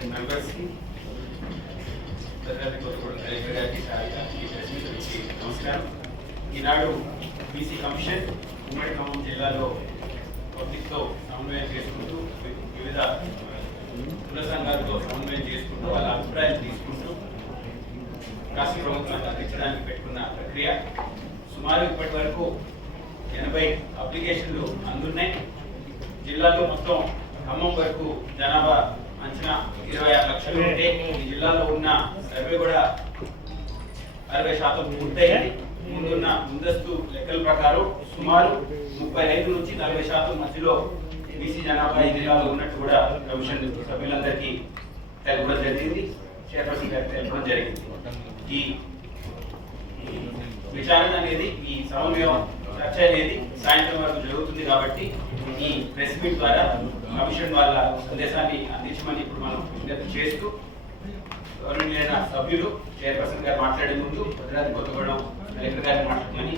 Commission members కి collector గారికి నమస్కారం. ఈనాడు బీసీ కమిషన్ ఉమ్మడి ఖమ్మం జిల్లాలో పబ్లిక్తో సమన్వయం చేసుకుంటూ వివిధ కుల సంఘాలతో సమన్వయం చేసుకుంటూ వాళ్ళ అభిప్రాయాలు తీసుకుంటూ రాష్ట్ర ప్రభుత్వానికి అందించడానికి పెట్టుకున్న ప్రక్రియ. సుమారు ఇప్పటి వరకు 80 అప్లికేషన్లు అందున్నాయి. జిల్లాలో మొత్తం ఖమ్మం వరకు జనాభా అంచనా 26 లక్షలు ఉంటే ఈ జిల్లాలో ఉన్న సర్వే కూడా 60% పూర్తయింది. ముందస్తు లెక్కల ప్రకారం సుమారు 35 నుంచి 40% మధ్యలో బీసీ జనాభా ఈ జిల్లాలో ఉన్నట్టు కూడా కమిషన్ సభ్యులందరికీ తెలపడం జరిగింది, చైర్పర్సన్ గారికి తెలపడం జరిగింది. ఈ విచారణ అనేది, ఈ సమన్వయం చర్చ అనేది సాయంత్రం వరకు జరుగుతుంది కాబట్టి ఈ ప్రెస్ మీట్ ద్వారా కమిషన్ వాళ్ళ సందేశాన్ని అందించమని ఇప్పుడు మనం విజ్ఞప్తి చేస్తూ గౌరవనీయులైన సభ్యులు చైర్పర్సన్ గారు మాట్లాడే ముందు భద్రాద్రి కొత్తగూడెం కలెక్టర్ గారిని మాట్లాడమని